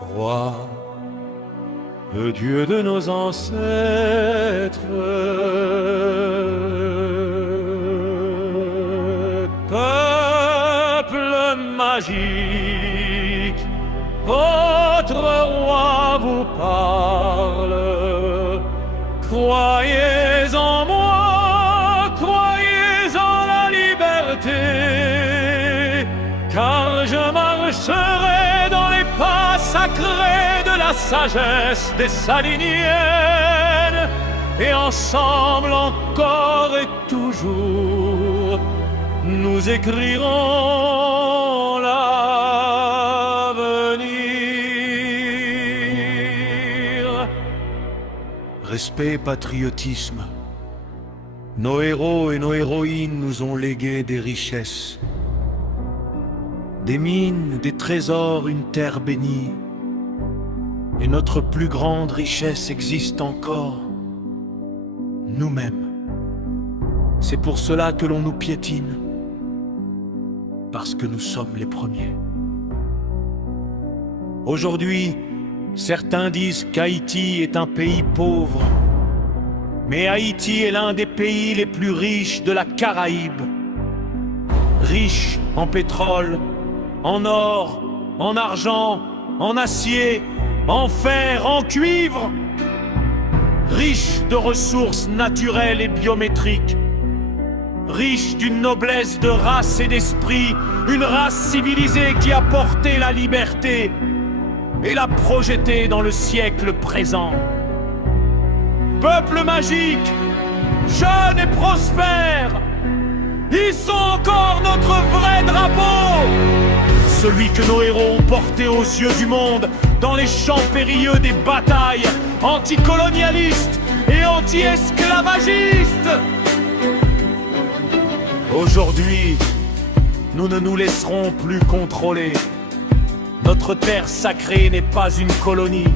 Roi, le Dieu de nos ancêtres, peuple magique, votre roi vous parle. Croyez en moi, croyez en la liberté, car je marcherai dans les pas sacrés de la sagesse des Saliniennes, et ensemble encore et toujours, nous écrirons l'avenir. Respect, patriotisme. Nos héros et nos héroïnes nous ont légué des richesses. Des mines, des trésors, une terre bénie. Et notre plus grande richesse existe encore, nous-mêmes. C'est pour cela que l'on nous piétine, parce que nous sommes les premiers. Aujourd'hui, certains disent qu'Haïti est un pays pauvre, mais Haïti est l'un des pays les plus riches de la Caraïbe. Riche en pétrole, en or, en argent, en acier, en fer, en cuivre, riche de ressources naturelles et biométriques, riche d'une noblesse de race et d'esprit, une race civilisée qui a porté la liberté et l'a projetée dans le siècle présent. Peuple magique, jeune et prospère, ils sont encore notre vrai drapeau, celui que nos héros ont porté aux yeux du monde dans les champs périlleux des batailles anticolonialistes et anti-esclavagistes. Aujourd'hui, nous ne nous laisserons plus contrôler. Notre terre sacrée n'est pas une colonie.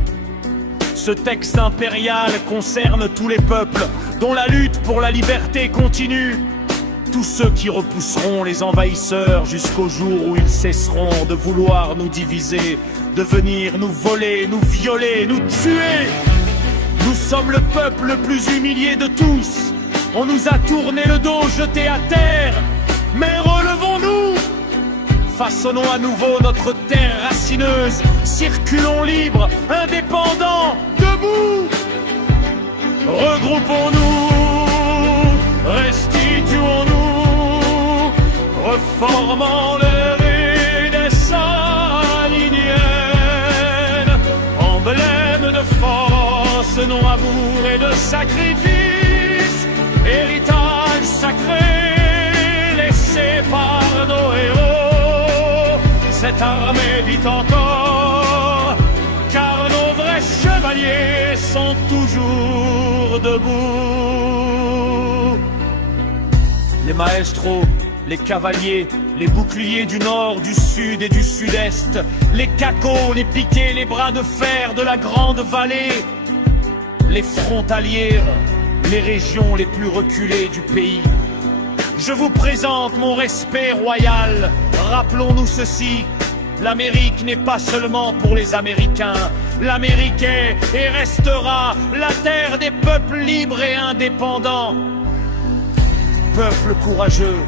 Ce texte impérial concerne tous les peuples dont la lutte pour la liberté continue. Tous ceux qui repousseront les envahisseurs jusqu'au jour où ils cesseront de vouloir nous diviser, de venir nous voler, nous violer, nous tuer. Nous sommes le peuple le plus humilié de tous. On nous a tourné le dos, jeté à terre. Mais relevons-nous, façonnons à nouveau notre terre racineuse. Circulons libres, indépendants, debout. Regroupons-nous, restituons-nous, reformons le riz des Saliniennes, emblème de force, non amour et de sacrifice, héritage sacré laissé par nos héros. Cette armée vit encore, car nos vrais chevaliers sont toujours debout. Les maestros, les cavaliers, les boucliers du nord, du sud et du sud-est, les cacos, les piquets, les bras de fer de la grande vallée, les frontaliers, les régions les plus reculées du pays. Je vous présente mon respect royal. Rappelons-nous ceci, l'Amérique n'est pas seulement pour les Américains. L'Amérique est et restera la terre des peuples libres et indépendants. Peuple courageux,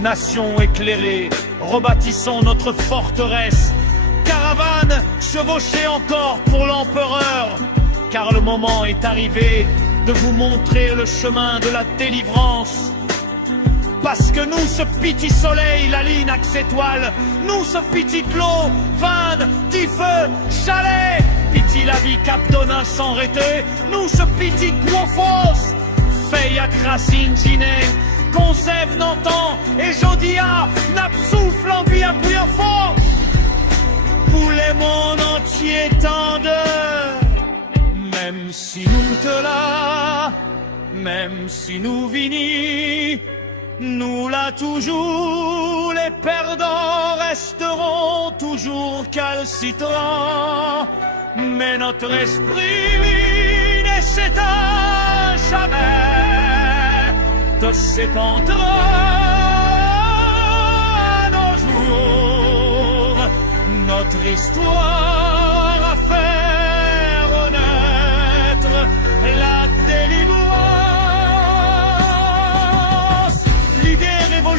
nation éclairée, rebâtissons notre forteresse. Caravane chevauchée encore pour l'empereur, car le moment est arrivé de vous montrer le chemin de la délivrance. Parce que nous, ce petit soleil, la ligne axe étoile, nous, ce petit clos, vanne, petit feu, chalet, piti la vie cap donin sans arrêter, nous, ce petit guofos, fei à crasine gine, conserve Nantan et Jodia, nap souffle en bien fort, pour les mondes entiers tendeurs. Même si nous te là, même si nous vinis, nous là toujours, les perdants resteront toujours calcitrants. Mais notre esprit ne s'éteint jamais, de s'étendra à nos jours. Notre histoire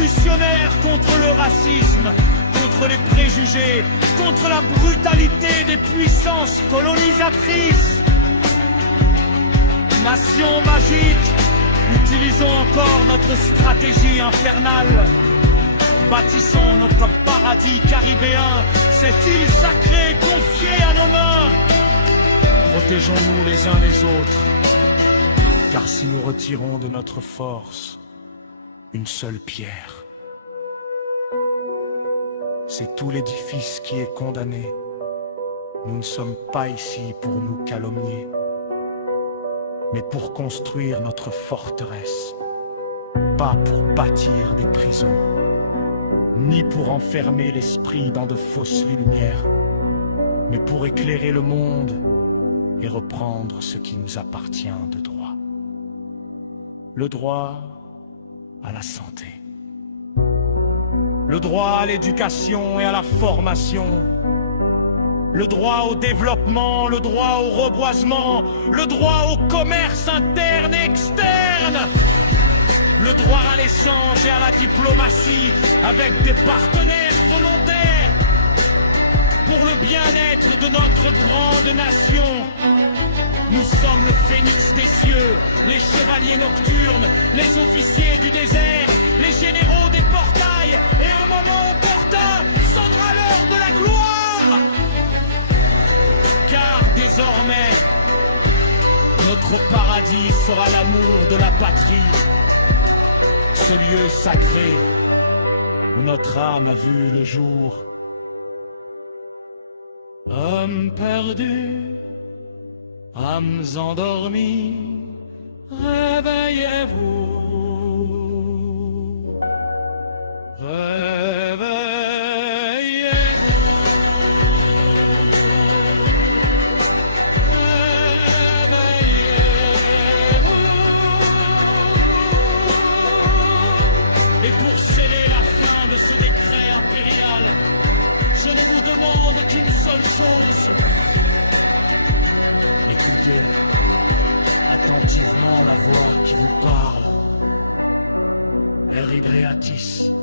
révolutionnaire contre le racisme, contre les préjugés, contre la brutalité des puissances colonisatrices. Nation magique, utilisons encore notre stratégie infernale. Bâtissons notre paradis caribéen, cette île sacrée confiée à nos mains. Protégeons-nous les uns les autres, car si nous retirons de notre force une seule pierre, c'est tout l'édifice qui est condamné. Nous ne sommes pas ici pour nous calomnier, mais pour construire notre forteresse, pas pour bâtir des prisons, ni pour enfermer l'esprit dans de fausses lumières, mais pour éclairer le monde et reprendre ce qui nous appartient de droit. Le droit à la santé, le droit à l'éducation et à la formation, le droit au développement, le droit au reboisement, le droit au commerce interne et externe, le droit à l'échange et à la diplomatie avec des partenaires volontaires pour le bien-être de notre grande nation. Nous sommes le phénix des cieux, les chevaliers nocturnes, les officiers du désert, les généraux des portails, et au moment opportun sonnera l'heure de la gloire. Car désormais, notre paradis sera l'amour de la patrie, ce lieu sacré où notre âme a vu le jour. Hommes perdus, âmes endormies, réveillez-vous, réveillez-vous, réveillez-vous. Et pour sceller la fin de ce décret impérial, je ne vous demande qu'une seule chose. Écoutez attentivement la voix qui vous parle. Eridreatis.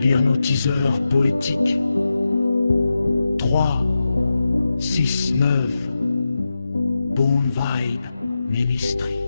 L'hypnotiseur poétique. 3, 6, 9. Bonne Vibe Ministry.